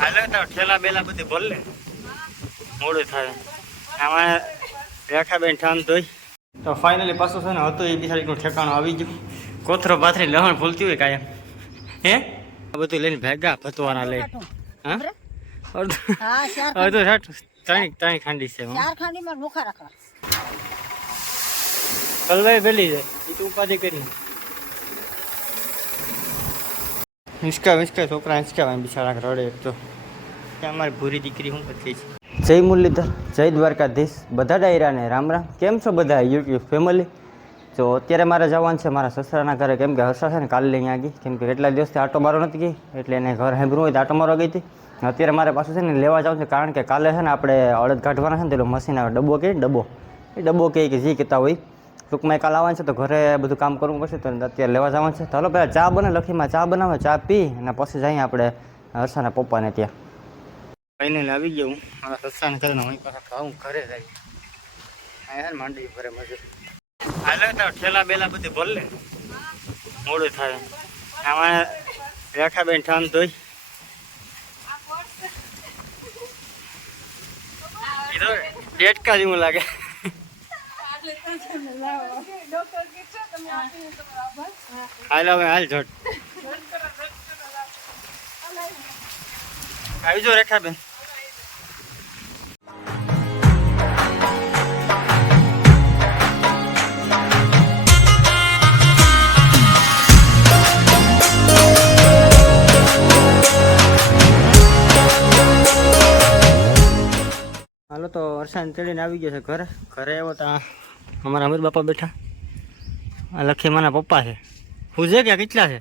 હાલે તો ઠેલા બેલા બધી ભર લે મોડું થાય. આમાં રેખાબેન ઠામ ધોઈ. તો ફાઇનલી પાછું છે ને હતું એ બિચારીનું ઠેકાણું આવી ગયું. કોથરો પાથરી લહણ ફૂલતી હોય કાયમ. હે? આ બધું લઈને ભેગા ભતવાના લઈ. હા? અડધું. સાઠ ત્રણ ત્રણ ખાંડી છે ચાર ખાંડીમાં ભૂખા રાખવા કલવાઈ પેલી જાય. એ તો ઉપાધિ કરી. હિંચકા વિંચકા છોકરા હિંચકા બિચારા રડે તો. અમારી ભૂરી દીકરી શું કરતી છે? જય મુરલીધર, જય દ્વારકાધીશ, બધા ડાયરાને રામ રામ. કેમ છો બધા યુટ્યુબ ફેમિલી તો અત્યારે મારે જવાનું છે મારા સસરાના ઘરે, કેમ કે હર્ષા છે ને કાલે લઈને આગી કેમ કે એટલા દિવસથી આટો મારો નથી ગઈ, એટલે એને ઘર સાંભળવું હોય તો આટો મારો ગઈ હતી. અત્યારે મારે પાછું છે ને લેવા જવું છે, કારણ કે કાલે છે ને આપણે અડદ કાઢવાના છે ને, પેલો મશીન આવે, ડબ્બો કે ડબ્બો? એ ડબ્બો કહે કે જે કહેતા હોય. ટૂંકમાં કાલ આવવાનું છે તો ઘરે બધું કામ કરવું પડશે તો અત્યારે લેવા જવાનું છે. તો હાલો પહેલાં ચા બને, લખીમાં ચા બનાવે, ચા પી અને પછી જઈએ આપણે હર્ષાના પપ્પાને ત્યાં. ફાઇનલ આવી ગયો હું. મારા સસ્તાને ઘરે હું પાછા હું ઘરે જાય અહીંયા માંડવી ભરે મજૂર હાલે તો ઠેલા બેલા બધી ભરલે મોડું થાય. આમાં રેખાબેન ઠામ ધોઈ. ડેટકા જેવું લાગે. હાલ, હવે હાલ જોડ. આવી જો રેખાબેન. હાલો, તો વરસાદ ચડીને આવી ગયો છે ઘરે. ઘરે આવ્યો તો આ અમારા અમીર બાપા બેઠા. આ લખી માના પપ્પા છે. હું છે કે કેટલા છે?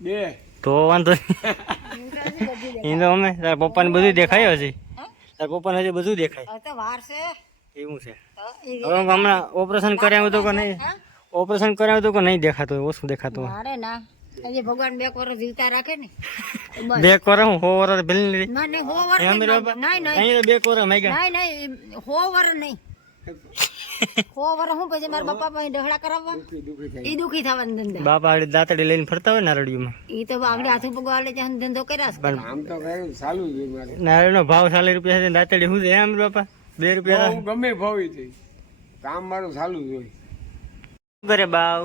બે. તો વાંધો નહીં. એ તો અમે. તારા પપ્પાને બધું દેખાય હજી. તારા પપ્પાને હજી બધું દેખાય. હવે તો વાર છે. એવું છે. હવે હમણાં ઓપરેશન કર્યા હતું કે નહીં? ઓપરેશન કર્યા હતું કે નહીં દેખાતું હોય, ઓછું દેખાતું અરે ના. હજી ભગવાન બે કોરો જીવતા રાખે ને. બે કોર હું હો વર ભેલ નહીં ના નહીં હો વર નહીં નહીં નહીં અહીં તો બે કોરો માગ્યા. નહીં નહીં હો વર નહીં. હો વર હું પછી મારા પપ્પા પાસે ડહડા કરાવવા? ઈ દુખી થવાના ધંધા. બાપા આડે દાંતડી લઈને ફરતા હોય નારળીઓમાં ઈ તો આગળ હાથું પગવા લે ત્યાં ધંધો કર્યા છે. પણ આમ તો કઈ ચાલુ જ મારે. નારળનો ભાવ ચાલીસ રૂપિયા છે દાંતડી શું છે એમ બાપા? બે રૂપિયા. હું ગમે ભાવી થઈ કામ મારું ચાલુ જ હોય. બાવ?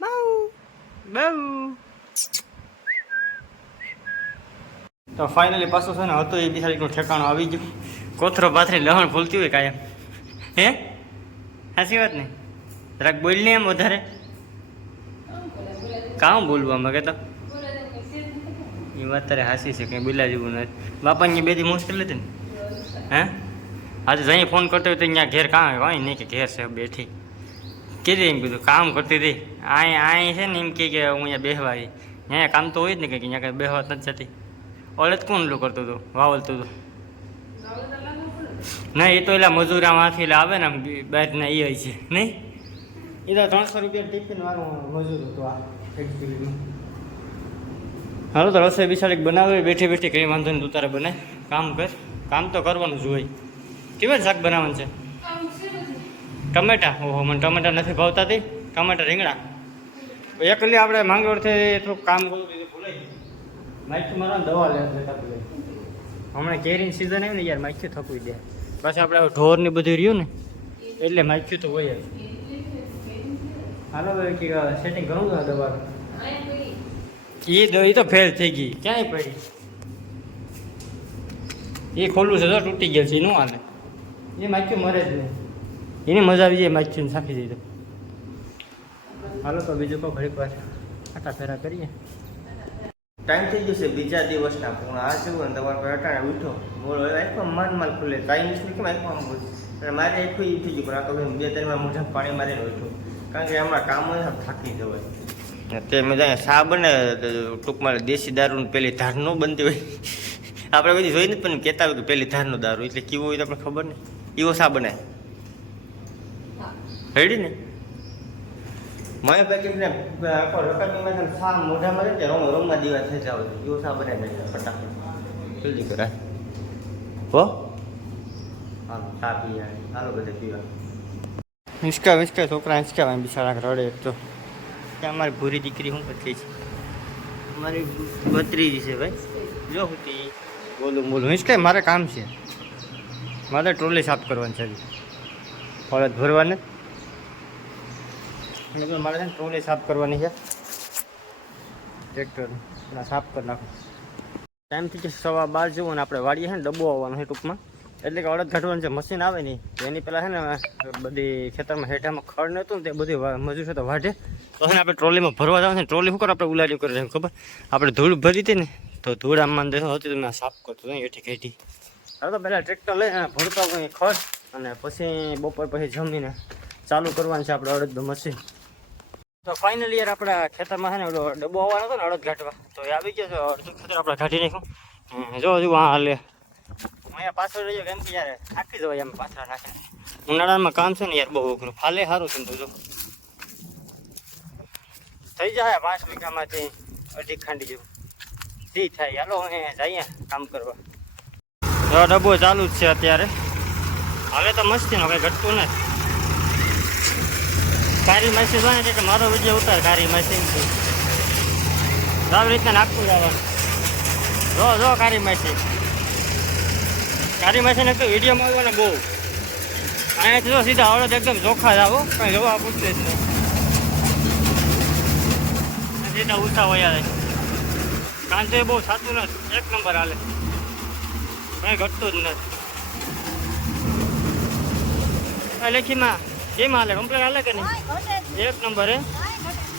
બાવ. બાવ. તો ફાઇનલી પાછું છે ને હતું એ બિચારીનું ઠેકાણું આવી ગયું. કોથરો પાથરી લહણ ભૂલતી હોય કાયમ. હે? સાચી વાત ને જરાક બોલ ને એમ વધારે. કામ બોલવું આમાં કે તો. એ વાત તારે હાસી છે, કંઈ બોલ્યા જેવું નથી. બાપાની બે દી મુશ્કેલ હતી ને? હે? આજે જઈ ફોન કરતો હોય તો અહીંયા ઘેર કામ હોય નહીં કે ઘેર છે, બેઠી. કીધું એમ કીધું, કામ કરતી હતી. અહીં અહીં છે ને એમ કહે કે હું અહીંયા બેહવા આવી. અહીંયા કામ તો હોય જ ને કે અહીંયા કંઈ બેહવા જ નથી જતી. ઓલે જ કોણ લો કરતું હતું? વાવલતું હતું? ના એ તો એલા મજૂરામાંથી એટલે આવે ને આમ બહારના એ હોય છે નહીં? એ તો ત્રણસો રૂપિયા ટિફિન વાળું મજૂર હતું આ ફેક્ટરીનું હાલો તો રસોઈ બિસાડી બનાવે બેઠી બેઠી કંઈ વાંધો નહીં તું તારે બને કામ કર. કામ તો કરવાનું જ હોય. કેવા શાક બનાવવાનું છે? ટમેટા? ઓહો મને ટમેટા નથી ભાવતા હતી ટમેટા રીંગણા. એકલી આપણે માંગરોળથી થોડુંક કામ કરવું ભૂલાઈ ગયું માઇકથી દવા ગયું. હમણાં કેરીની સિઝન આવી ને યાર માઇકથી થકવી દે પાછું આપણે ઢોર ને બધું રહ્યું ને, એટલે માચ્યું તો હોય હાલો ભાઈ સેટિંગ ઘણું ના દવાનું એ તો ફેલ થઈ ગઈ. ક્યાંય પડી? એ ખોલું છે તો તૂટી ગયેલ છે એનું હાલે. એ માખ્યું મરે જ નહીં. એની મજા આવી જાય, માખ્યું સાખી તો. હાલો તો બીજું કહો ઘડીક વાર. આટા ફેરા કરીએ. ટાઈમ થઈ ગયો છે બીજા દિવસના પૂર્ણ આ જેવું ને તમારે અટાણે ઉઠો. બોલો હવે આખો માન માલ ખુલે. કાંઈ નથી કેમ આખવામાં બોલ? અને મારે આખું એ થઈ ગયું પણ આ તો બે ત્રણ વાર મોઢા પાણી મારીને ઉઠું. કારણ કે હમણાં કામ થાકી જવાય. તે મજા સાબ ને ટૂંકમાં દેશી દારૂ પેલી ધાર ન બનતી હોય. આપણે બધી જોઈ નથી પણ કહેતા હોય કે પેલી ધારનો દારૂ. એટલે કેવું હોય તો આપણે ખબર નહીં. એવો શા બને રેડી ને. મેં પેકેટ ને આખો રકાબીમાં છે ને શા મોઢામાં રહે ત્યારે હું રૂમમાં દીવા થઈ જાવ જો શા બને ને ફટાફટ. જલ્દી કરાય. હો? હાલો ચા પીએ. હાલો બધે પીવા. હિંચકા વિંચકા છોકરા હિંચકા બિચારા રડે એક તો. ત્યાં મારી ભૂરી દીકરી શું કરતી છે? મારી ભત્રીજી છે ભાઈ. જો હતી બોલું બોલું. હિંચકા મારે કામ છે. મારે ટ્રોલી સાફ કરવાની છે. ફરજ ભરવાની. તો મારે છે ને ટ્રોલી સાફ કરવાની છે. ટ્રેક્ટર ના સાફ કરી નાખું. ટાઈમથી કે સવા બાર જેવું અને આપણે વાડીએ છે ને ડબ્બો આવવાનો છે ટૂંકમાં. એટલે કે અડદ ઘાટવાનું જે મશીન આવે ને એની પહેલાં છે ને બધી ખેતરમાં હેઠામાં ખડ નહોતું ને તે બધી મજૂર છે તો વાઢે. તો છે ને આપણે ટ્રોલીમાં ભરવા જવાનું છે. ને ટ્રોલી શું કરો? આપણે ઉલાડી કરી ખબર? આપણે ધૂળ ભરી હતી ને, તો ધૂળ આમ અંદર હતી તો મેં સાફ કરતો હતો એઠી કેઠી. હવે તો પહેલાં ટ્રેક્ટર લઈને ભરતા ભરતો ખડ અને પછી બપોર પછી જમીને ચાલુ કરવાનું છે આપણે અડદનું મશીન તો ફાઇનલી યાર આપણા ખેતરમાં છે ને ઓલો ડબ્બો આવવાનો હતો ને અડદ ઘાટવા. તો એ આવી ગયો છે અડધું ખેતર આપણે ઘાટી નાખ્યું. હમ, જો હજુ હા હાલે. હું અહીંયા પાછળ રહ્યો કેમ કે યાર થાકી જવાય એમ પાછળ નાખીને ઉનાળામાં કામ છે ને યાર બહુ અઘરું. ફાલે સારું છે ને તો જો. થઈ જાય પાંચ વીઘામાંથી અઢી ખાંડી જેવું. જી થાય. હાલો અમે જઈએ કામ કરવા. જો ડબ્બો ચાલુ જ છે અત્યારે. હાલે તો મસ્તી નો કઈ ઘટતું નથી. કારી મશીન હોય એટલે મારો વીડિયો ઉતાર કારી મેસેજ આવી રીતના નાખતું જવાનું જો જો કારી મશીન કારી મશીન એક તો વિડીયોમાં આવ્યો ને બહુ. અહીંયાથી જો સીધા આવડત એકદમ ચોખ્ખા જ આવો કંઈ જોવા પૂછતે જ નહીં સીધા ઉઠા વયા જાય કાંતે બહુ સાચું નથી. એક નંબર હાલે. કંઈ ઘટતું જ નથી. લેખીમાં કેમ હાલે? કમ્પ્લેન હાલે કે નહીં. એક નંબર હે?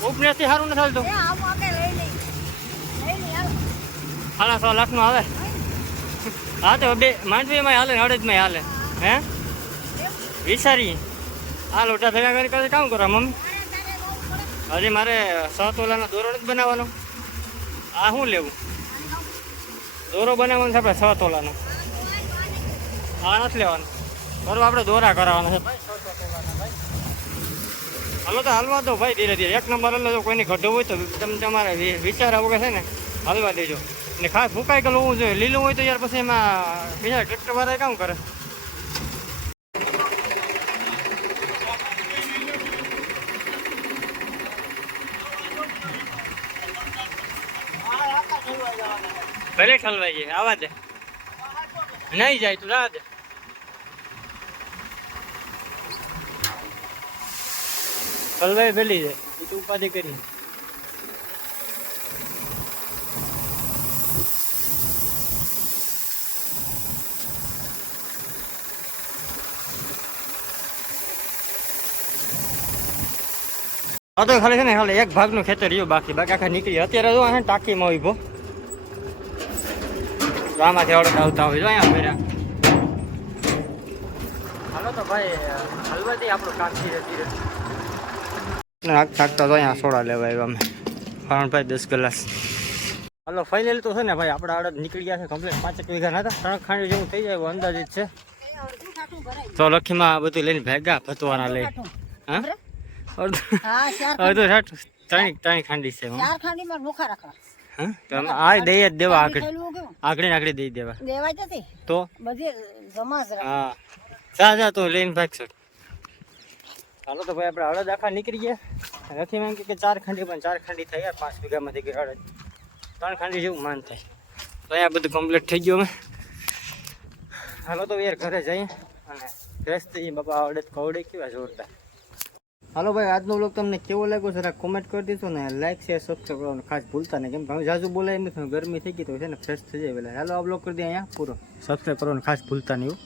ઉપનેથી સારું નથી હાલતું? હાલો. સો લાખનું આવે. હા તો બે માંડવીમાં હાલે ને અડદમાં હાલે. હે? વિચારી આ લોટા ભેગા કરી કરી કામ કરો મમ્મી. હજી મારે સો તોલાનો દોરો જ બનાવવાનો. આ શું લેવું? દોરો બનાવવાનો છે આપણે છ તોલાનો આ નથી લેવાનો. બરોબર આપણે દોરા કરાવવાના છે ભાઈ છ છ તોલાના ભાઈ હાલો તો હાલવા દો ભાઈ ધીરે ધીરે. એક નંબર એટલે જો કોઈની ગઢો હોય તો તમે તમારે વિચાર વગર છે ને હાલવા દેજો. ને ખાસ ફૂંકાઈ ગયેલું હોવું જોઈએ. લીલું હોય તો યાર પછી એમાં બીજા ટ્રેક્ટર વાળા કામ કરે. ભલે ઠલવાઈ જાય આવા દે. નહીં જાય તું રા દે. ઠલવાઈ ભેલી જાય. એ તો ઉપાધિ કરી. આ તો ખાલી છે ને ખાલી એક ભાગનું ખેતર રહ્યું બાકી. બાકી આખા નીકળી અત્યારે જો અહીંયા ટાંકીમાં ઊભો આમાંથી ઓળખ આવતા હોય. જો અહીંયા ફેર્યા હાલો તો ભાઈ હલવાથી આપણું કામ ધીરે ધીરે. નાખ નાખતા તો અહીંયા સોડા લેવા આવ્યા અમે. ભાઈ દસ ગ્લાસ. હાલો ફાઇનલ તો છે ને ભાઈ આપણા આડત નીકળી ગયા છે કમ્પ્લીટ પાંચેક વીઘા હતા ત્રણ ખાંડી જેવું થઈ જાય એવું અંદાજિત છે. તો લખીમાં આ બધું લઈને ભેગા ભતવાના લઈ. હા? અડધું સાઠ ત્રણ ત્રણ ખાંડી છે એમાં. ચાર ખાંડીમાં ભૂખા રાખવા. હા? તો અમે આ દઈ જ દેવા આગળ. આગળ આગળ દઈ દેવા. તો? બધી જમા હા. જા જા તો લઈને ભાગશો. ચાલો તો ભાઈ આપણે અડદ આખા નીકળી ગયા. નથી એમ કે ચાર ખાંડી પણ ચાર ખાંડી થઈ યાર પાંચ વીઘામાંથી ગઈ અડદ ત્રણ ખાંડી જેવું માન થાય. તો અહીંયા બધું કમ્પ્લીટ થઈ ગયું અમે. હાલો તો યાર ઘરે જઈએ અને ફ્રેશ થઈ બાપા અડદ ખવડે કેવા જોરદાર. હાલો ભાઈ, આજનો વ્લોગ તમને કેવો લાગ્યો જરા કોમેન્ટ કરી દીધો ને લાઈક શેર સબસ્ક્રાઈબ કરવાનું ખાસ ભૂલતા નહીં. કેમ કે હવે જાજુ બોલાય નથી ગરમી થઈ ગઈ તો છે ને ફ્રેશ થઈ જાય પેલા. હાલો, આ વ્લોગ કરી દે અહીંયા પૂરો. સબસ્ક્રાઈબ કરવાનું ખાસ ભૂલતા નહીં હો.